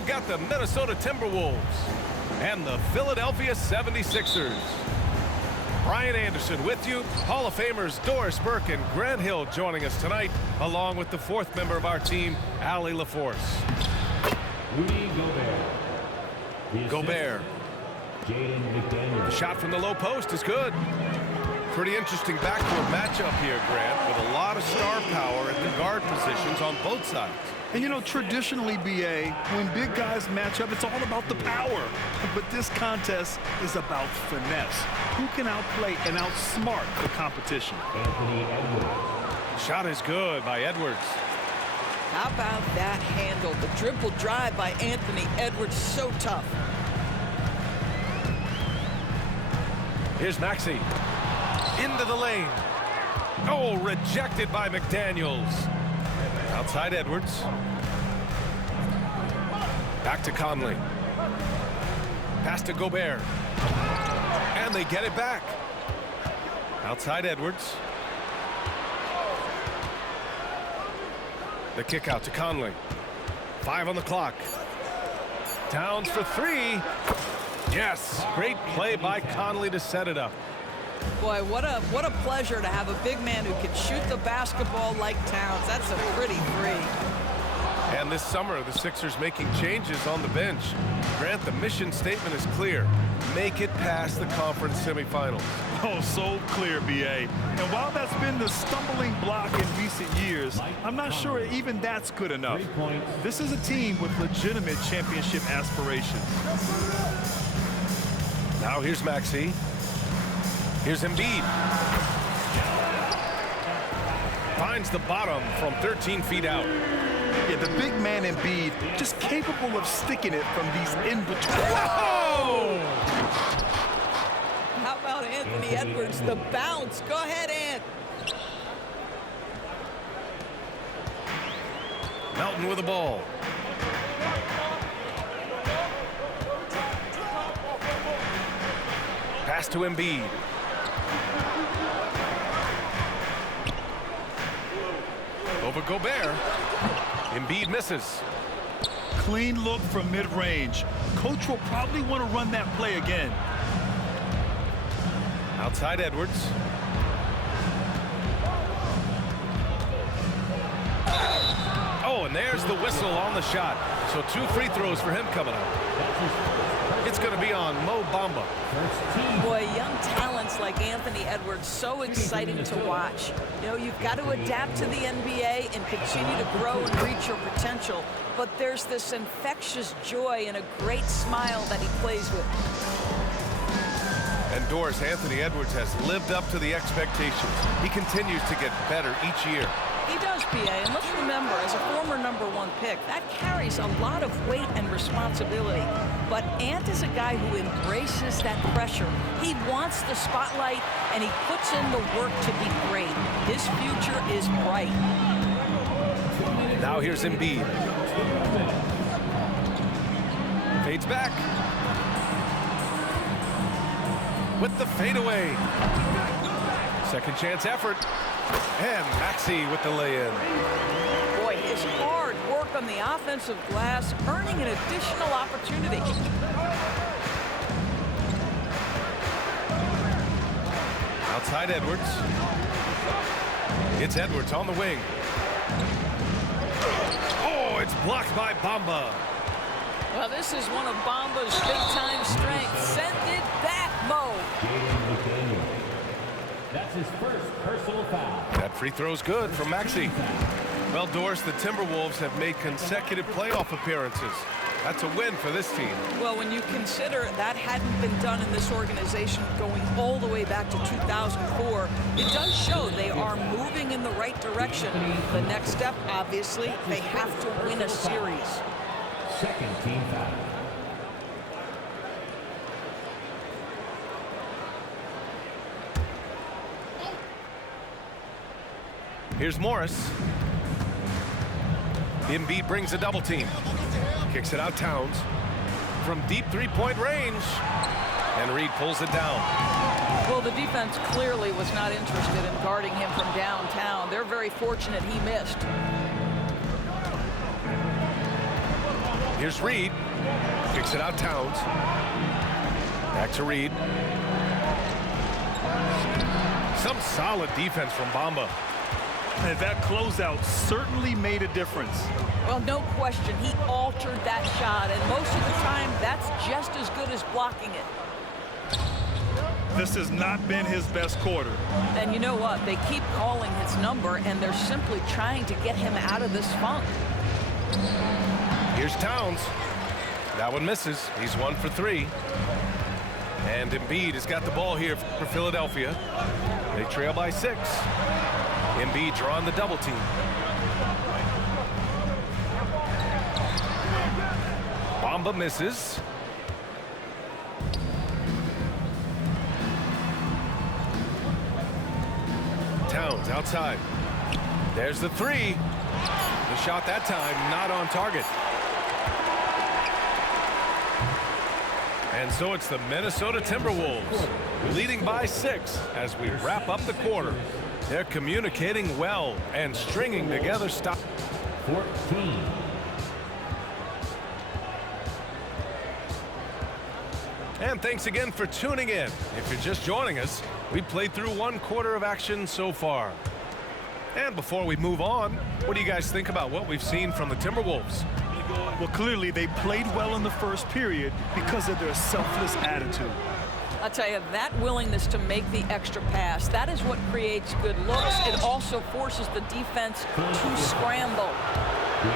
we've got the Minnesota Timberwolves and the Philadelphia 76ers. Brian Anderson with you. Hall of Famers Doris Burke and Grant Hill joining us tonight, along with the fourth member of our team, Allie LaForce. Rudy Gobert. Gobert. Jaden McDaniels. The shot from the low post is good. Pretty interesting backcourt matchup here, Grant, with a lot of star power at the guard positions on both sides. And, you know, traditionally, B.A., when big guys match up, it's all about the power. But this contest is about finesse. Who can outplay and outsmart the competition? Anthony Edwards. Shot is good by Edwards. How about that handle? The dribble drive by Anthony Edwards, so tough. Here's Maxey. Into the lane. Oh, rejected by McDaniels. Outside Edwards. Back to Conley. Pass to Gobert. And they get it back. Outside Edwards. The kick out to Conley. 5 on the clock. Towns for 3. Yes, great play by Conley to set it up. Boy, what a pleasure to have a big man who can shoot the basketball like Towns. That's a pretty three. And this summer, the Sixers making changes on the bench. Grant, the mission statement is clear. Make it past the conference semifinals. Oh, so clear, B.A. And while that's been the stumbling block in recent years, I'm not sure even that's good enough. This is a team with legitimate championship aspirations. Now here's Maxey. Here's Embiid. Finds the bottom from 13 feet out. Yeah, the big man Embiid just capable of sticking it from these in-between. Whoa! How about Anthony Edwards, the bounce? Go ahead, Ant. Melton with the ball. Pass to Embiid. Over Gobert. Embiid misses. Clean look from mid-range. Coach will probably want to run that play again. Outside Edwards. Oh, and there's the whistle on the shot. So 2 free throws for him coming up. It's going to be on Mo Bamba. Boy, young talents like Anthony Edwards, so exciting to watch. You know, you've got to adapt to the NBA and continue to grow and reach your potential. But there's this infectious joy and a great smile that he plays with. And Doris, Anthony Edwards has lived up to the expectations. He continues to get better each year. He does, P.A., and let's remember, as a former #1 pick, that carries a lot of weight and responsibility. But Ant is a guy who embraces that pressure. He wants the spotlight, and he puts in the work to be great. His future is bright. Now here's Embiid. Fades back. With the fadeaway. Second chance effort. And Maxey with the lay-in. Boy, his hard work on the offensive glass, earning an additional opportunity. Outside Edwards. It's Edwards on the wing. Oh, it's blocked by Bamba. Well, this is one of Bamba's big-time strengths. Send it back, Mo. Jaden McDaniels. That's his first personal foul. That free throw's good from Maxey. Well, Doris, the Timberwolves have made consecutive playoff appearances. That's a win for this team. Well, when you consider that hadn't been done in this organization going all the way back to 2004, it does show they are moving in the right direction. The next step, obviously, they have to win a series. Second team foul. Here's Morris. Embiid brings a double team. Kicks it out Towns. From deep three-point range. And Reed pulls it down. Well, the defense clearly was not interested in guarding him from downtown. They're very fortunate he missed. Here's Reed. Kicks it out Towns. Back to Reed. Some solid defense from Bamba. And that closeout certainly made a difference. Well, no question, he altered that shot, and most of the time, that's just as good as blocking it. This has not been his best quarter. And you know what? They keep calling his number, and they're simply trying to get him out of this funk. Here's Towns. That one misses. He's 1 for 3. And Embiid has got the ball here for Philadelphia. They trail by 6. Embiid drawing the double team. Bamba misses. Towns outside. There's the 3. The shot that time not on target. And so it's the Minnesota Timberwolves leading by 6 as we wrap up the quarter. They're communicating well and stringing together stop. 14. And thanks again for tuning in. If you're just joining us, we played through 1 quarter of action so far. And before we move on, what do you guys think about what we've seen from the Timberwolves? Well, clearly they played well in the first period because of their selfless attitude. I'll tell you, that willingness to make the extra pass, that is what creates good looks. It also forces the defense to scramble.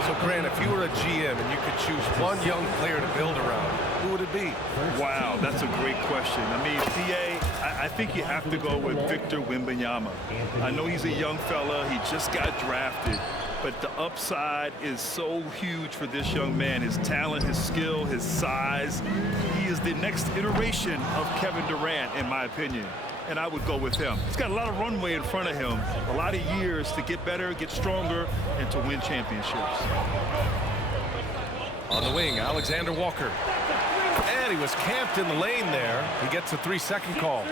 So, Grant, if you were a GM and you could choose one young player to build around, who would it be? Wow, that's a great question. I mean, PA, I think you have to go with Victor Wembanyama. I know he's a young fella. He just got drafted. But the upside is so huge for this young man. His talent, his skill, his size. He is the next iteration of Kevin Durant, in my opinion. And I would go with him. He's got a lot of runway in front of him. A lot of years to get better, get stronger, and to win championships. On the wing, Alexander Walker. And he was camped in the lane there. He gets a 3-second call.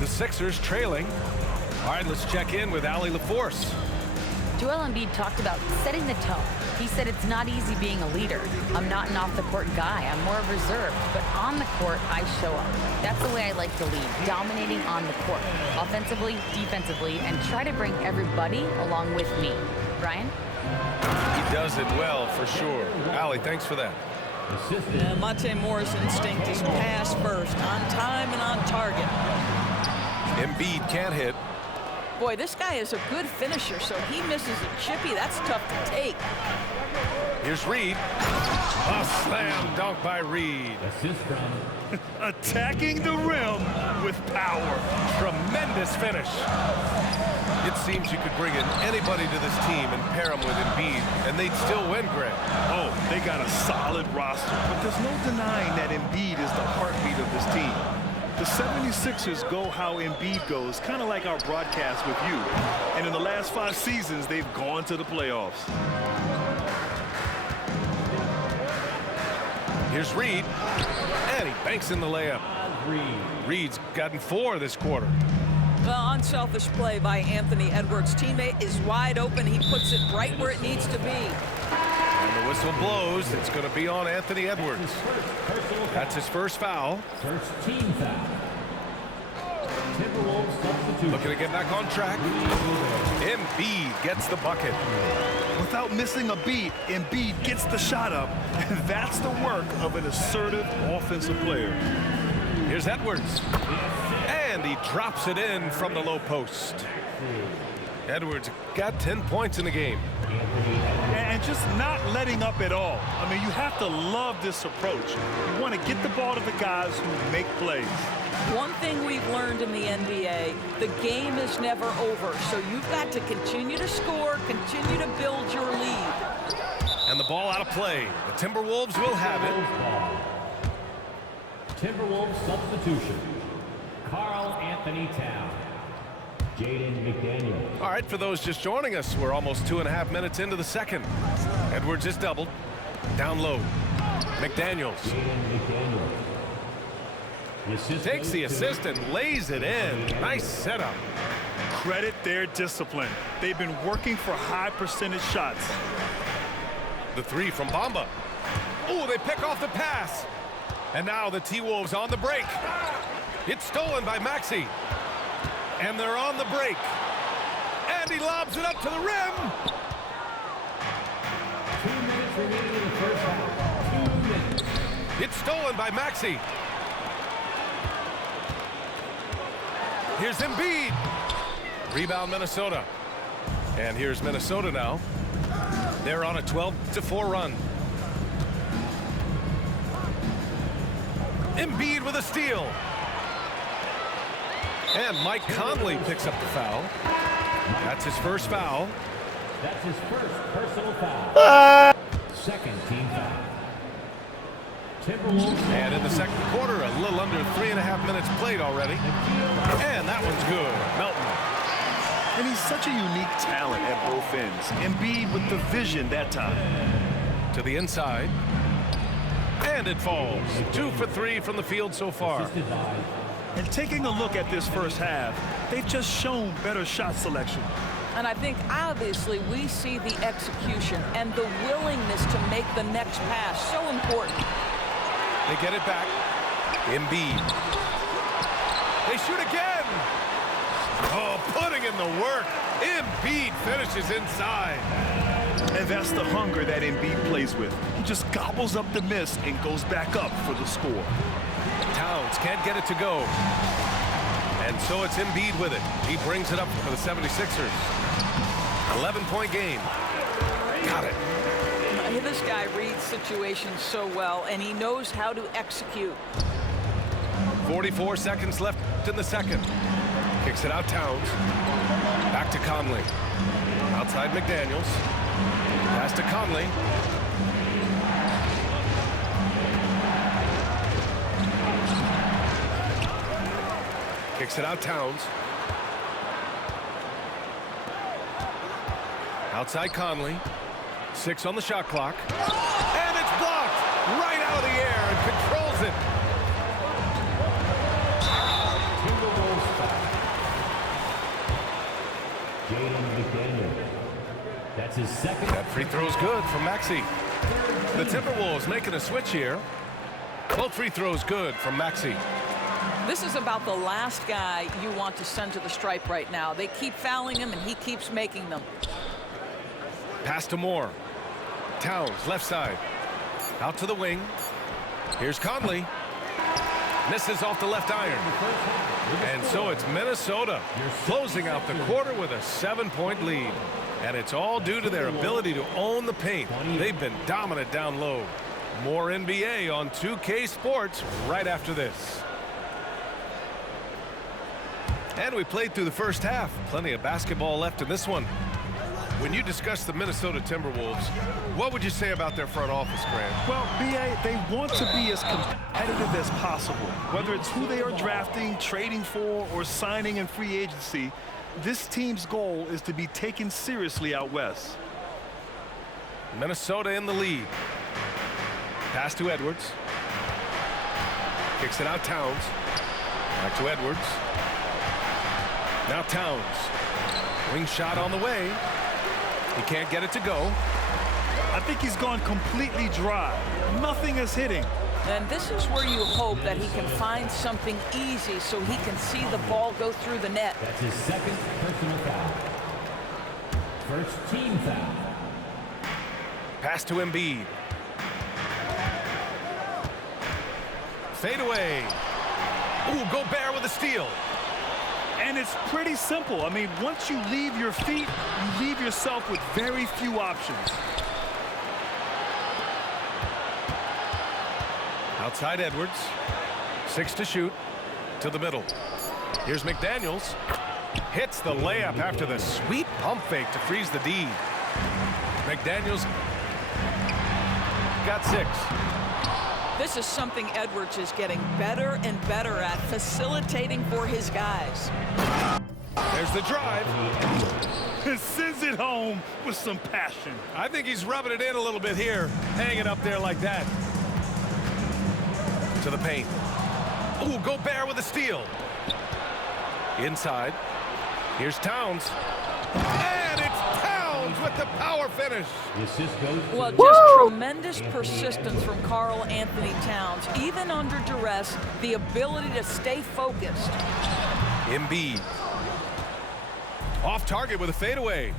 The Sixers trailing. All right, let's check in with Allie LaForce. Joel Embiid talked about setting the tone. He said it's not easy being a leader. I'm not an off-the-court guy. I'm more reserved. But on the court, I show up. That's the way I like to lead, dominating on the court, offensively, defensively, and try to bring everybody along with me. Brian? He does it well, for sure. Allie, thanks for that. Monte Morris' instinct is pass first, on time and on target. Embiid can't hit. Boy, this guy is a good finisher, so he misses a chippy. That's tough to take. Here's Reed. A slam dunk by Reed. Assist from Attacking the rim with power. Tremendous finish. It seems you could bring in anybody to this team and pair them with Embiid, and they'd still win, Grant. Oh, they got a solid roster, but there's no denying that Embiid is the heartbeat of this team. The 76ers go how Embiid goes, kind of like our broadcast with you. And in the last 5 seasons, they've gone to the playoffs. Here's Reed, and he banks in the layup. Reed's gotten 4 this quarter. Well, unselfish play by Anthony Edwards. Teammate is wide open. He puts it right where it needs to be. And the whistle blows. It's going to be on Anthony Edwards. That's his first foul. first team foul. Timberwolves substitute. Looking to get back on track. Embiid gets the bucket. Without missing a beat, Embiid gets the shot up. And that's the work of an assertive offensive player. Here's Edwards. And he drops it in from the low post. Edwards got 10 points in the game. And just not letting up at all. I mean, you have to love this approach. You want to get the ball to the guys who make plays. One thing we've learned in the NBA, the game is never over. So you've got to continue to score, continue to build your lead. And the ball out of play. The Timberwolves will have it. Timberwolves substitution. Karl Anthony Towns. Jaden McDaniels. All right, for those just joining us, we're almost 2.5 minutes into the second. Edwards is doubled. Down low. McDaniels. Jaden McDaniels. Takes the assist and lays it in. Nice setup. Credit their discipline. They've been working for high percentage shots. The three from Bamba. Oh, they pick off the pass. And now the T-Wolves on the break. It's stolen by Maxey. And they're on the break. And he lobs it up to the rim. 2 minutes remaining in the first half. 2 minutes. It's stolen by Maxey. Here's Embiid. Rebound Minnesota. And here's Minnesota now. They're on a 12-4 run. Embiid with a steal. And Mike Conley picks up the foul. That's his first foul. That's his first personal foul. Second team foul. Timberwolves. And in the second quarter, a little under 3.5 minutes played already. And that one's good. Melton. And he's such a unique talent at both ends. Embiid with the vision that time. To the inside. And it falls. 2 for 3 from the field so far. Assisted by And taking a look at this first half, they've just shown better shot selection. And I think obviously we see the execution and the willingness to make the next pass so important. They get it back. Embiid. They shoot again. Oh, putting in the work. Embiid finishes inside. And that's the hunger that Embiid plays with. He just gobbles up the miss and goes back up for the score. Towns can't get it to go. And so it's Embiid with it. He brings it up for the 76ers. 11-point game. Got it. This guy reads situations so well, and he knows how to execute. 44 seconds left in the second. Kicks it out Towns. Back to Conley. Outside McDaniels. Pass to Conley. Kicks it out Towns. Outside Conley. 6 on the shot clock. And it's blocked right out of the air and controls it. Timberwolves foul. Jaden McDaniels. That's his second. That free throw's good from Maxey. The Timberwolves making a switch here. Both free throws good from Maxey. This is about the last guy you want to send to the stripe right now. They keep fouling him, and he keeps making them. Pass to Moore. Towns, left side. Out to the wing. Here's Conley. Misses off the left iron. And so it's Minnesota closing out the quarter with a 7-point lead. And it's all due to their ability to own the paint. They've been dominant down low. More NBA on 2K Sports right after this. And we played through the first half. Plenty of basketball left in this one. When you discuss the Minnesota Timberwolves, what would you say about their front office, Grant? Well, B.A., they want to be as competitive as possible. Whether it's who they are drafting, trading for, or signing in free agency, this team's goal is to be taken seriously out west. Minnesota in the lead. Pass to Edwards. Kicks it out Towns. Back to Edwards. Now Towns. Wing shot on the way. He can't get it to go. I think he's gone completely dry. Nothing is hitting. And this is where you hope that he can find something easy so he can see the ball go through the net. That's his second personal foul. First team foul. Pass to Embiid. Fade away. Ooh, Gobert with a steal. And it's pretty simple. I mean, once you leave your feet, you leave yourself with very few options. Outside Edwards. 6 to shoot. To the middle. Here's McDaniels. Hits the layup after the sweet pump fake to freeze the D. McDaniels got 6. This is something Edwards is getting better and better at, facilitating for his guys. There's the drive. He sends it home with some passion. I think he's rubbing it in a little bit here. Hanging up there like that. To the paint. Ooh, Gobert with a steal. Inside. Here's Towns. And it's Towns with the power finish. The assist goes to Well, just tremendous persistence from Karl Anthony Towns. Even under duress, the ability to stay focused. Embiid. Off target with a fadeaway.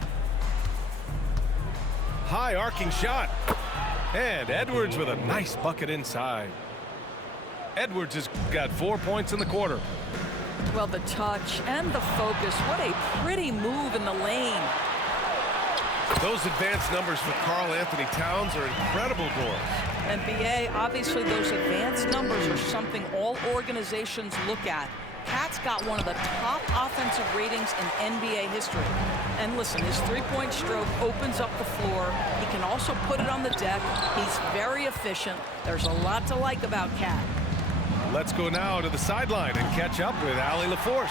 High arcing shot. And Edwards with a nice bucket inside. Edwards has got 4 points in the quarter. Well, the touch and the focus. What a pretty move in the lane. Those advanced numbers for Karl Anthony Towns are incredible goals. And BA, obviously those advanced numbers are something all organizations look at. Cat's got one of the top offensive ratings in NBA history. And listen, his three-point stroke opens up the floor. He can also put it on the deck. He's very efficient. There's a lot to like about Cat. Let's go now to the sideline and catch up with Allie LaForce.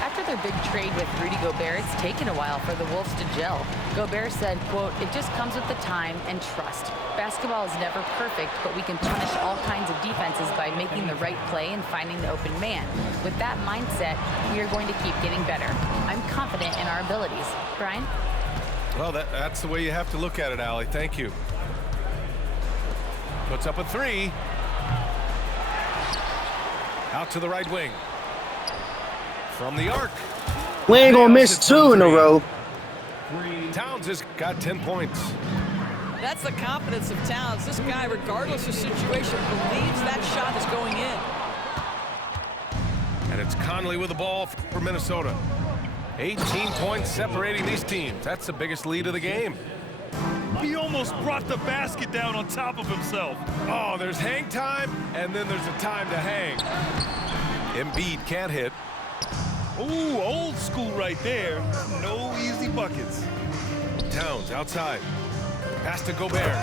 After their big trade with Rudy Gobert, it's taken a while for the Wolves to gel. Gobert said, quote, "It just comes with the time and trust. Basketball is never perfect, but we can punish all kinds of defenses by making the right play and finding the open man. With that mindset, we are going to keep getting better. I'm confident in our abilities." Brian? Well, that's the way you have to look at it, Allie. Thank you. Puts up a three. Out to the right wing. From the arc. We ain't gonna miss 2 in a row. Towns has got 10 points. That's the confidence of Towns. This guy, regardless of situation, believes that shot is going in. And it's Conley with the ball for Minnesota. 18 points separating these teams. That's the biggest lead of the game. He almost brought the basket down on top of himself. Oh, there's hang time, and then there's a time to hang. Embiid can't hit. Ooh, old school right there. No easy buckets. Towns outside. Pass to Gobert.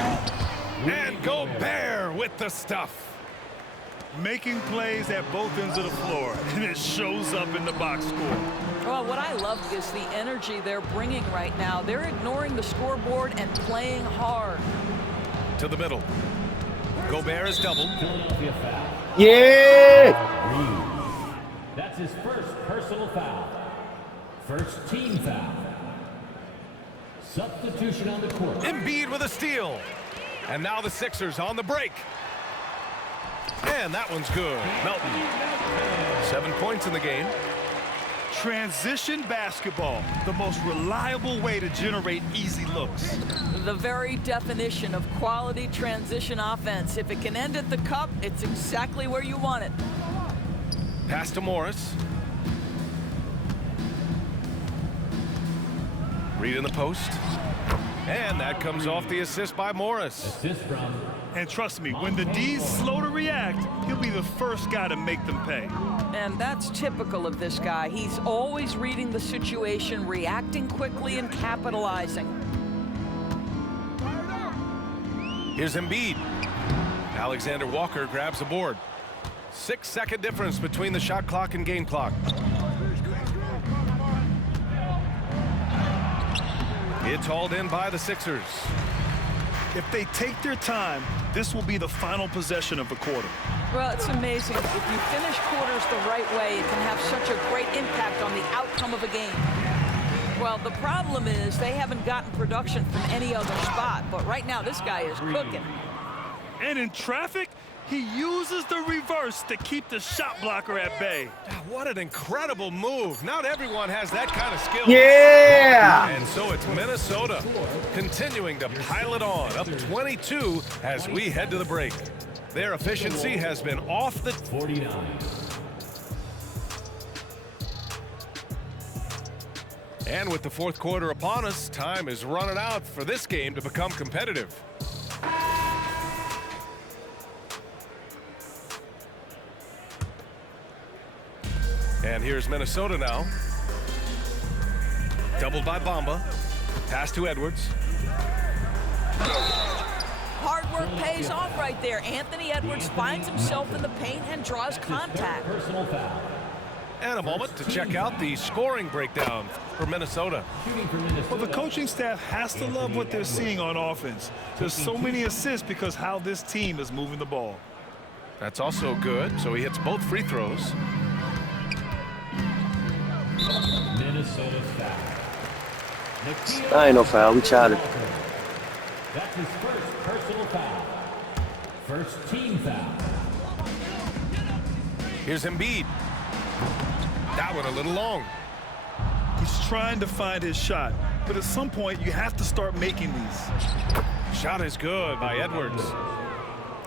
And Gobert with the stuff. Making plays at both ends of the floor, and it shows up in the box score. Well, what I love is the energy they're bringing right now. They're ignoring the scoreboard and playing hard. To the middle. Gobert is doubled. Philadelphia foul. Yeah! Reed. That's his first personal foul. First team foul. Substitution on the court. Embiid with a steal. And now the Sixers on the break. And that one's good. Melton. 7 points in the game. Transition basketball, the most reliable way to generate easy looks. The very definition of quality transition offense. If it can end at the cup, it's exactly where you want it. Pass to Morris. Reed in the post. And that comes off the assist by Morris. Assist from. And trust me, when the D's slow to react, he'll be the first guy to make them pay. And that's typical of this guy. He's always reading the situation, reacting quickly, and capitalizing. Here's Embiid. Alexander Walker grabs the board. 6-second difference between the shot clock and game clock. It's hauled in by the Sixers. If they take their time, this will be the final possession of the quarter. Well, it's amazing. If you finish quarters the right way, it can have such a great impact on the outcome of a game. Well, the problem is they haven't gotten production from any other spot, but right now this guy is cooking. And in traffic, he uses the reverse to keep the shot blocker at bay. What an incredible move. Not everyone has that kind of skill. Yeah! And so it's Minnesota continuing to pile it on, up 22 as we head to the break. Their efficiency has been off the 49. And with the fourth quarter upon us, time is running out for this game to become competitive. And here's Minnesota now. Doubled by Bamba. Pass to Edwards. Hard work pays off right there. Anthony Edwards finds himself in the paint and draws contact. Personal foul. And a moment to check out the scoring breakdown for Minnesota. Shooting for Minnesota. Well, the coaching staff has to love what they're seeing on offense. There's so many assists because how this team is moving the ball. That's also good, so he hits both free throws. Minnesota foul. I ain't no foul. We tried it. That's his first personal foul. First team foul. Here's Embiid. That one a little long. He's trying to find his shot, but at some point you have to start making these. Shot is good by Edwards.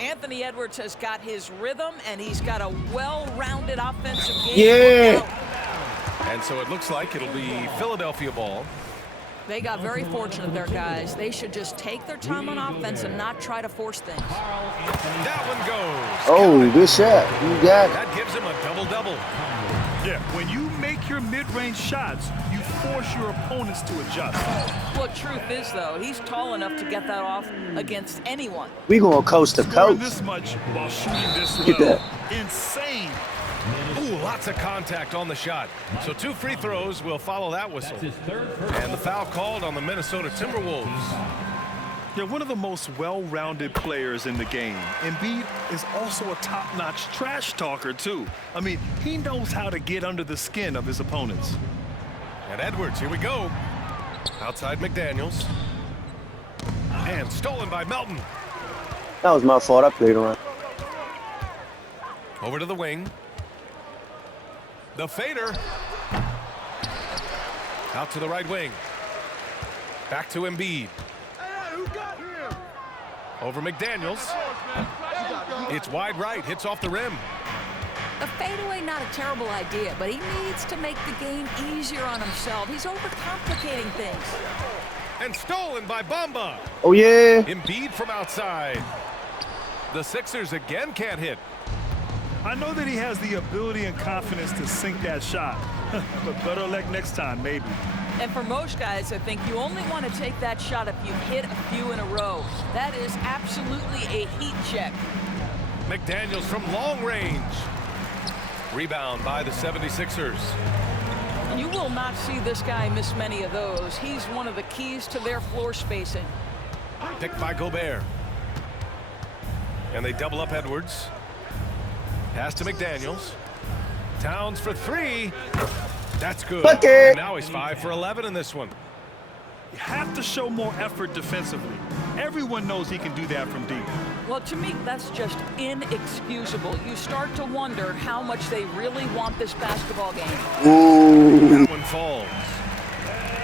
Anthony Edwards has got his rhythm, and he's got a well-rounded offensive game. Yeah. And so it looks like it'll be Philadelphia ball. They got very fortunate there, guys. They should just take their time on offense and not try to force things. That one goes. Oh, good shot. You got it. That gives him a double-double. Yeah, when you make your mid-range shots, you force your opponents to adjust. Well, truth is, though, he's tall enough to get that off against anyone. We going coast to Scoring coast. this much while shooting this Look at well. that. Insane. Ooh, lots of contact on the shot. So 2 free throws will follow that whistle. That's his third And personal the foul called on the Minnesota Timberwolves. They're one of the most well-rounded players in the game. Embiid is also a top-notch trash talker, too. I mean, he knows how to get under the skin of his opponents. And Edwards, here we go. Outside McDaniels. And stolen by Melton. That was my fault. I played around. Over to the wing. The fader. Out to the right wing. Back to Embiid. Over McDaniels. It's wide right. Hits off the rim. A fadeaway, not a terrible idea, but he needs to make the game easier on himself. He's overcomplicating things. And stolen by Bamba. Oh, yeah. Embiid from outside. The Sixers again can't hit. I know that he has the ability and confidence to sink that shot, but better luck next time, maybe. And for most guys, I think you only want to take that shot if you've hit a few in a row. That is absolutely a heat check. McDaniels from long range. Rebound by the 76ers. You will not see this guy miss many of those. He's one of the keys to their floor spacing. Picked by Gobert. And they double up Edwards. Pass to McDaniels. Towns for 3. That's good. Bucket. And now he's 5 for 11 in this one. You have to show more effort defensively. Everyone knows he can do that from deep. Well, to me, that's just inexcusable. You start to wonder how much they really want this basketball game. Ooh. That one falls.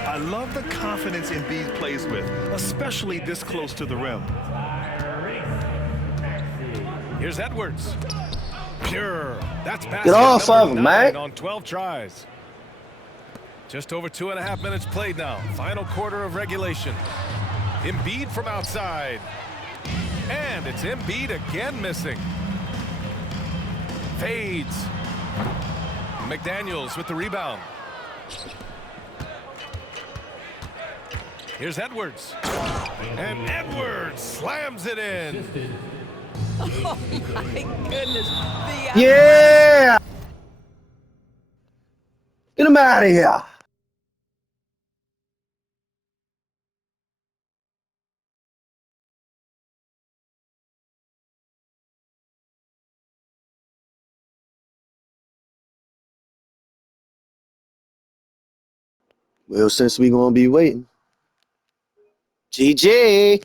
I love the confidence Embiid plays with, especially this close to the rim. Here's Edwards. Pure. That's basket Get off number of him, 9 man. on 12 tries. Just over 2.5 minutes played now. Final quarter of regulation. Embiid from outside. And it's Embiid again missing. Fades. McDaniels with the rebound. Here's Edwards. And Edwards slams it in. Oh, my goodness. Yeah. Get him out of here. Well, since we gonna be waiting, GG.